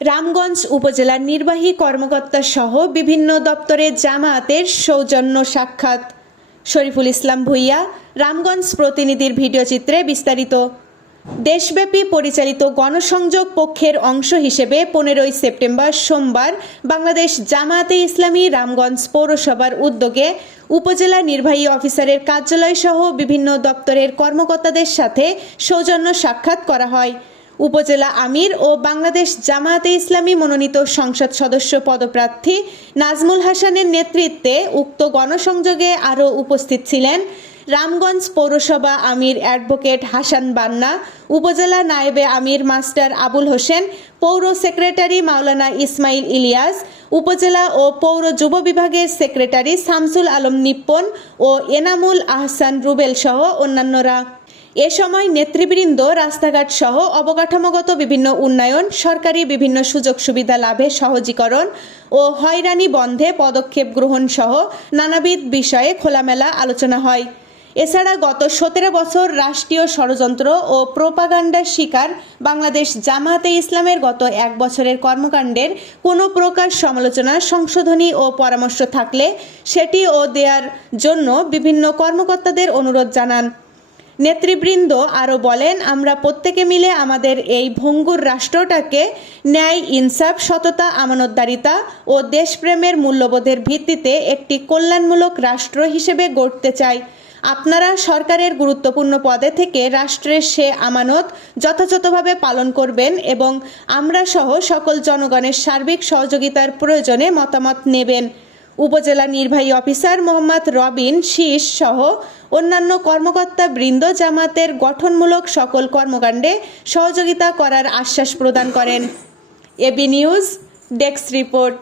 রামগঞ্জ উপজেলার নির্বাহী কর্মকর্তা সহ বিভিন্ন দপ্তরে জামায়াতের সৌজন্য সাক্ষাৎ। শরীফুল ইসলাম ভুইয়া, রামগঞ্জ প্রতিনিধির ভিডিওচিত্রে বিস্তারিত। দেশব্যাপী পরিচালিত গণসংযোগ পক্ষের অংশ হিসেবে পনেরোই সেপ্টেম্বর সোমবার বাংলাদেশ জামায়াতে ইসলামী রামগঞ্জ পৌরসভার উদ্যোগে উপজেলা নির্বাহী অফিসারের কার্যালয় সহ বিভিন্ন দপ্তরের কর্মকর্তাদের সাথে সৌজন্য সাক্ষাৎ করা হয়। উপজেলা আমির ও বাংলাদেশ জামায়াতে ইসলামী মনোনীত সংসদ সদস্য পদপ্রার্থী নাজমুল হাসানের নেতৃত্বে উক্ত গণসংযোগে আরও উপস্থিত ছিলেন রামগঞ্জ পৌরসভা আমির অ্যাডভোকেট হাসান বান্না, উপজেলা নায়েবে আমির মাস্টার আবুল হোসেন, পৌর সেক্রেটারি মাওলানা ইসমাইল ইলিয়াস, উপজেলা ও পৌর যুব বিভাগের সেক্রেটারি শামসুল আলম নিপ্পন ও এনামুল আহসান রুবেল সহ অন্যান্যরা। এ সময় নেতৃবৃন্দ, রাস্তাঘাট সহ অবকাঠামোগত বিভিন্ন উন্নয়ন, সরকারি বিভিন্ন সুযোগ সুবিধা লাভে সহজীকরণ ও হয়রানি বন্ধে পদক্ষেপ গ্রহণ সহ নানাবিধ বিষয়ে খোলামেলা আলোচনা হয়। এছাড়া গত সতেরো বছর রাষ্ট্রীয় ষড়যন্ত্র ও প্রোপাগান্ডার শিকার বাংলাদেশ জামায়াতে ইসলামের গত এক বছরের কর্মকাণ্ডের কোনো প্রকার সমালোচনা, সংশোধনী ও পরামর্শ থাকলে সেটি ও দেয়ার জন্য বিভিন্ন কর্মকর্তাদের অনুরোধ জানান। নেতৃবৃন্দ আরও বলেন, আমরা প্রত্যেকে মিলে আমাদের এই ভঙ্গুর রাষ্ট্রটাকে ন্যায়, ইনসাফ, সততা, আমানতদারিতা ও দেশপ্রেমের মূল্যবোধের ভিত্তিতে একটি কল্যাণমূলক রাষ্ট্র হিসেবে গড়তে চাই। আপনারা সরকারের গুরুত্বপূর্ণ পদে থেকে রাষ্ট্রের সে আমানত যথাযথভাবে পালন করবেন এবং আমরা সহ সকল জনগণের সার্বিক সহযোগিতার প্রয়োজনে মতামত নেবেন। উপজেলা নির্বাহী অফিসার মোহাম্মদ রবিন শীষ সহ অন্যান্য কর্মকর্তা বৃন্দ জামাতের গঠনমূলক সকল কর্মকাণ্ডে সহযোগিতা করার আশ্বাস প্রদান করেন। AB news, desk report.